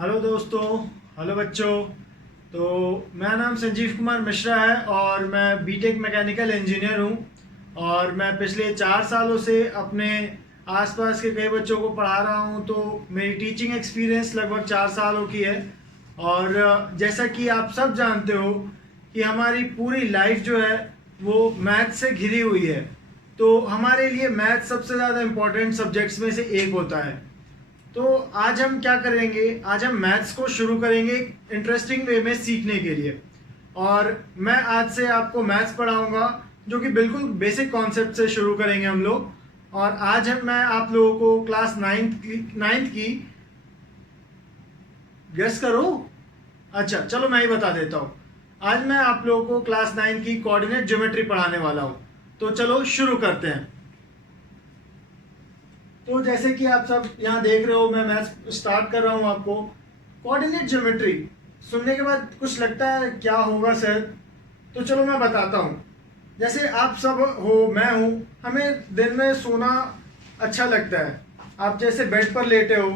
Hello दोस्तों। Hello बच्चों। तो मेरा नाम संजीव कुमार मिश्रा है और मैं बीटेक मैकेनिकल इंजीनियर हूँ और मैं पिछले 4 सालों से अपने आसपास के कई बच्चों को पढ़ा रहा हूँ। तो मेरी टीचिंग एक्सपीरियंस लगभग 4 सालों की है। और जैसा कि आप सब जानते हो कि हमारी पूरी लाइफ जो है वो मैथ से घिरी हुई है। तो हमारे लिए मैथ सबसे ज़्यादा इम्पोर्टेंट सब्जेक्ट्स में से एक होता है। तो आज हम क्या करेंगे, आज हम मैथ्स को शुरू करेंगे इंटरेस्टिंग वे में सीखने के लिए। और मैं आज से आपको मैथ्स पढ़ाऊंगा जो कि बिल्कुल बेसिक कॉन्सेप्ट से शुरू करेंगे हम लोग। और आज मैं आप लोगों को क्लास नाइन्थ की गेस करो। अच्छा चलो मैं ही बता देता हूँ। आज मैं आप लोगों को क्लास 9 की कोऑर्डिनेट ज्योमेट्री पढ़ाने वाला हूँ। तो चलो शुरू करते हैं। तो जैसे कि आप सब यहाँ देख रहे हो, मैं मैथ्स स्टार्ट कर रहा हूँ आपको। कोऑर्डिनेट ज्योमेट्री सुनने के बाद कुछ लगता है क्या होगा सर, तो चलो मैं बताता हूँ। जैसे आप सब हो, मैं हूँ, हमें दिन में सोना अच्छा लगता है। आप जैसे बेड पर लेटे हो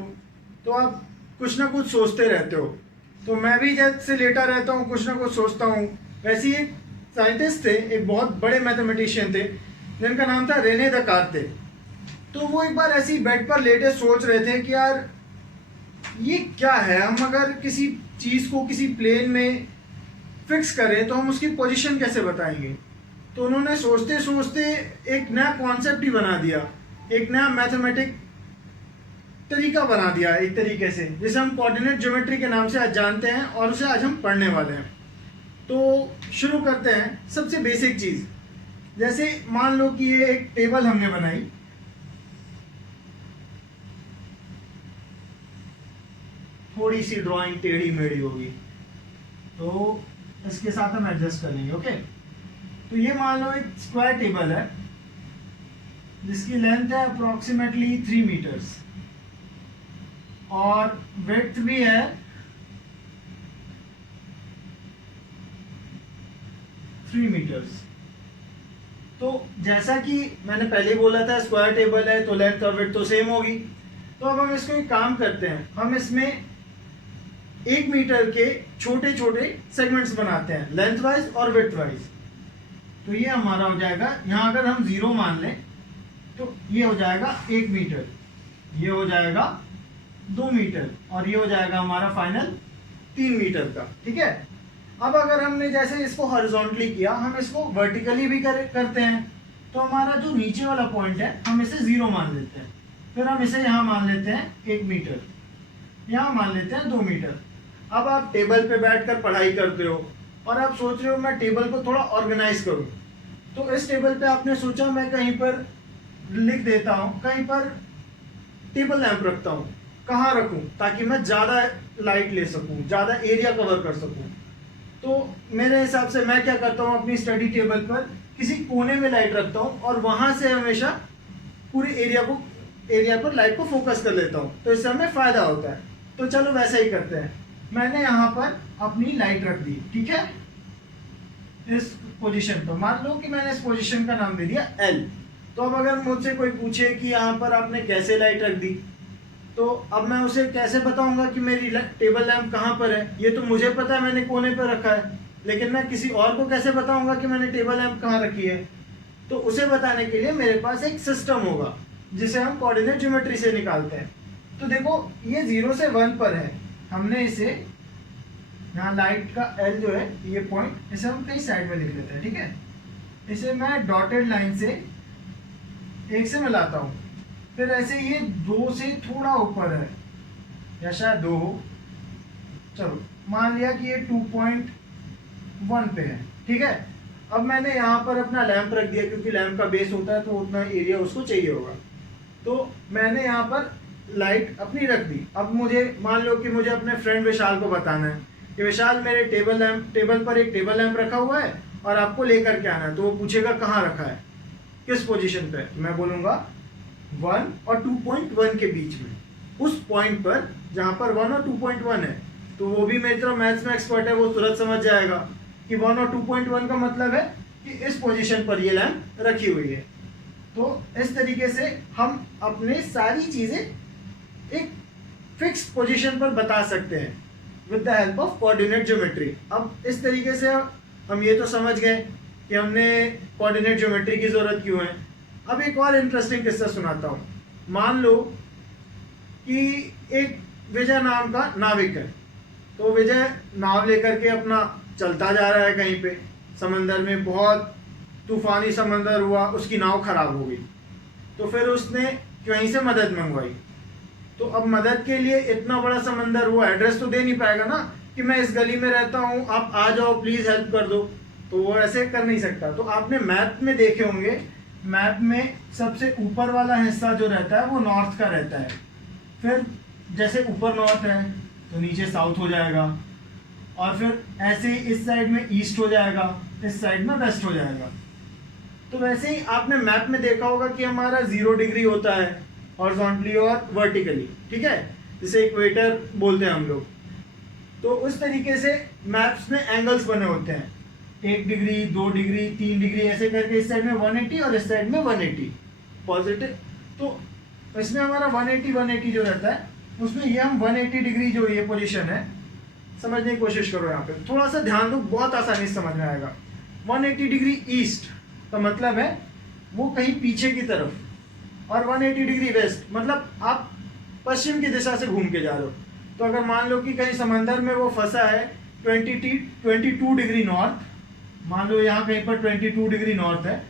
तो आप कुछ ना कुछ सोचते रहते हो। तो मैं भी जैसे लेटा रहता हूँ कुछ ना कुछ सोचता हूँ। वैसे ही एक साइंटिस्ट थे, एक बहुत बड़े मैथमेटिशियन थे जिनका नाम था रेने देकार्ते। तो वो एक बार ऐसे ही बेड पर लेटे सोच रहे थे कि यार ये क्या है, हम अगर किसी चीज़ को किसी प्लेन में फिक्स करें तो हम उसकी पोजीशन कैसे बताएंगे। तो उन्होंने सोचते सोचते एक नया कॉन्सेप्ट ही बना दिया, एक नया मैथमेटिक तरीका बना दिया एक तरीके से, जिसे हम कोऑर्डिनेट ज्योमेट्री के नाम से आज जानते हैं और उसे आज हम पढ़ने वाले हैं। तो शुरू करते हैं सबसे बेसिक चीज़। जैसे मान लो कि ये एक टेबल हमने बनाई, थोड़ी सी ड्राइंग टेढ़ी मेढ़ी होगी तो इसके साथ हम एडजस्ट कर लेंगे। ओके, तो ये मान लो एक स्क्वायर टेबल है जिसकी लेंथ है अप्रोक्सीमेटली 3 मीटर्स और विड्थ भी है 3 मीटर्स। तो जैसा कि मैंने पहले बोला था स्क्वायर टेबल है तो लेंथ और विड्थ तो सेम होगी। तो अब हम इसको एक काम करते हैं, हम इसमें 1 मीटर के छोटे छोटे सेगमेंट्स बनाते हैं लेंथ वाइज और विड्थ वाइज। तो ये हमारा हो जाएगा, यहाँ अगर हम 0 मान लें तो ये हो जाएगा 1 मीटर, ये हो जाएगा 2 मीटर और ये हो जाएगा हमारा फाइनल 3 मीटर का। ठीक है। अब अगर हमने जैसे इसको हॉरिजॉन्टली किया, हम इसको वर्टिकली भी करते हैं। तो हमारा जो नीचे वाला पॉइंट है हम इसे 0 मान लेते हैं, फिर हम इसे यहाँ मान लेते हैं 1 मीटर, यहाँ मान लेते हैं 2 मीटर। अब आप टेबल पे बैठकर पढ़ाई करते हो और आप सोच रहे हो मैं टेबल को थोड़ा ऑर्गेनाइज करूं। तो इस टेबल पे आपने सोचा मैं कहीं पर लिख देता हूं, कहीं पर टेबल लैंप रखता हूं। कहाँ रखूं ताकि मैं ज़्यादा लाइट ले सकूं, ज़्यादा एरिया कवर कर सकूं। तो मेरे हिसाब से मैं क्या करता हूं, अपनी स्टडी टेबल पर किसी कोने में लाइट रखता हूं और वहां से हमेशा पूरे एरिया पर लाइट को फोकस कर लेता हूं। तो इससे हमें फ़ायदा होता है। तो चलो वैसा ही करते हैं। मैंने यहाँ पर अपनी लाइट रख दी, ठीक है, इस पोजीशन पर। मान लो कि मैंने इस पोजीशन का नाम दे दिया L। तो अब अगर मुझसे कोई पूछे कि यहाँ पर आपने कैसे लाइट रख दी, तो अब मैं उसे कैसे बताऊंगा कि मेरी टेबल लैंप कहाँ पर है। ये तो मुझे पता है मैंने कोने पर रखा है, लेकिन मैं किसी और को कैसे बताऊंगा कि मैंने टेबल लैंप कहाँ रखी है। तो उसे बताने के लिए मेरे पास एक सिस्टम होगा जिसे हम कोऑर्डिनेट ज्योमेट्री से निकालते हैं। तो देखो ये 0 से 1 पर है, हमने इसे यहाँ लाइट का L जो है ये पॉइंट, इसे हम कहीं साइड में लिख लेते हैं। ठीक है, इसे मैं डॉटेड लाइन से 1 से मिलाता हूँ, फिर ऐसे ये 2 से थोड़ा ऊपर है या शायद 2 हो, चलो मान लिया कि ये 2.1 पे है। ठीक है, अब मैंने यहाँ पर अपना लैंप रख दिया क्योंकि लैंप का बेस होता है तो उतना एरिया उसको चाहिए होगा। तो मैंने यहाँ पर लाइट अपनी रख दी। अब मुझे मान लो कि मुझे अपने फ्रेंड विशाल को बताना है कि विशाल मेरे टेबल पर एक टेबल लैंप रखा हुआ है और आपको लेकर के आना है। तो वो पूछेगा कहाँ रखा है, किस पोजीशन पे। मैं बोलूँगा 1 और 2.1 के बीच में, उस पॉइंट पर जहाँ पर 1 और 2.1 है। तो वो भी मेरी तरह मैथ्स में एक्सपर्ट है, वो तुरंत समझ जाएगा कि 1 और 2.1 का मतलब है कि इस पोजीशन पर ये लैंप रखी हुई है। तो इस तरीके से हम अपने सारी चीज़ें एक फिक्स्ड पोजीशन पर बता सकते हैं with the help of coordinate geometry. अब इस तरीके से हम ये तो समझ गए कि हमने कोऑर्डिनेट ज्योमेट्री की ज़रूरत क्यों है। अब एक और इंटरेस्टिंग किस्सा सुनाता हूँ। मान लो कि एक विजय नाम का नाविक है, तो विजय नाव लेकर के अपना चलता जा रहा है कहीं पे समंदर में, बहुत तूफानी समंदर हुआ, उसकी नाव खराब हो गई। तो फिर उसने कहीं से मदद मंगवाई। तो अब मदद के लिए इतना बड़ा समंदर, वो एड्रेस तो दे नहीं पाएगा ना कि मैं इस गली में रहता हूँ, आप आ जाओ प्लीज़ हेल्प कर दो, तो वो ऐसे कर नहीं सकता। तो आपने मैप में देखे होंगे, मैप में सबसे ऊपर वाला हिस्सा जो रहता है वो नॉर्थ का रहता है। फिर जैसे ऊपर नॉर्थ है तो नीचे साउथ हो जाएगा, और फिर ऐसे ही इस साइड में ईस्ट हो जाएगा, इस साइड में वेस्ट हो जाएगा। तो वैसे ही आपने मैप में देखा होगा कि हमारा 0 डिग्री होता है हॉरिजॉन्टली और वर्टिकली, ठीक है, जिसे इक्वेटर बोलते हैं हम लोग। तो उस तरीके से मैप्स में एंगल्स बने होते हैं, 1 डिग्री 2 डिग्री 3 डिग्री ऐसे करके, इस साइड में 180 और इस साइड में 180 पॉजिटिव। तो इसमें हमारा 180 जो रहता है उसमें ये हम 180 डिग्री जो ये पोजीशन है, समझने की कोशिश करो। यहाँ पे थोड़ा सा ध्यान दो, बहुत आसानी से समझ में आएगा। 180 डिग्री ईस्ट का मतलब है वो कहीं पीछे की तरफ, और 180 डिग्री वेस्ट मतलब आप पश्चिम की दिशा से घूम के जा रहे हो। तो अगर मान लो कि कहीं समंदर में वो फंसा है 22 डिग्री नॉर्थ, मान लो यहाँ कहीं पर 22 डिग्री नॉर्थ है,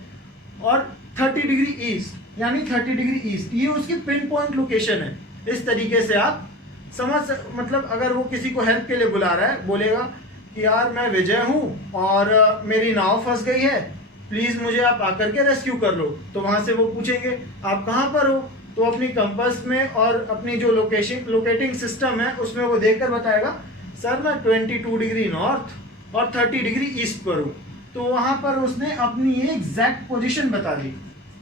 और 30 डिग्री ईस्ट यानी 30 डिग्री ईस्ट, ये उसकी पिन पॉइंट लोकेशन है। इस तरीके से आप मतलब अगर वो किसी को हेल्प के लिए बुला रहा है, बोलेगा कि यार मैं विजय हूँ और मेरी नाव फंस गई है, प्लीज़ मुझे आप आकर के रेस्क्यू कर लो। तो वहाँ से वो पूछेंगे आप कहाँ पर हो, तो अपनी कंपास में और अपनी जो लोकेटिंग सिस्टम है उसमें वो देखकर बताएगा सर मैं 22 डिग्री नॉर्थ और 30 डिग्री ईस्ट पर हूँ। तो वहाँ पर उसने अपनी ये एग्जैक्ट पोजीशन बता दी,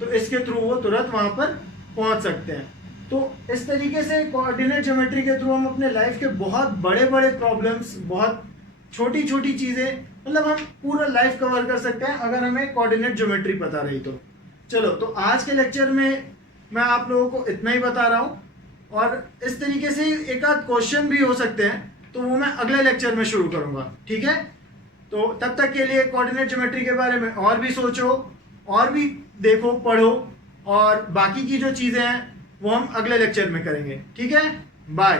तो इसके थ्रू वो तुरंत वहाँ पर पहुँच सकते हैं। तो इस तरीके से कोऑर्डिनेट ज्योमेट्री के थ्रू हम अपने लाइफ के बहुत बड़े बड़े प्रॉब्लम्स, बहुत छोटी छोटी चीज़ें, मतलब हम पूरा लाइफ कवर कर सकते हैं अगर हमें कोऑर्डिनेट ज्योमेट्री पता रही तो। चलो, तो आज के लेक्चर में मैं आप लोगों को इतना ही बता रहा हूँ, और इस तरीके से एक आध क्वेश्चन भी हो सकते हैं, तो वो मैं अगले लेक्चर में शुरू करूँगा, ठीक है। तो तब तक के लिए कोऑर्डिनेट ज्योमेट्री के बारे में और भी सोचो, और भी देखो, पढ़ो, और बाकी की जो चीज़ें हैं वो हम अगले लेक्चर में करेंगे, ठीक है। बाय।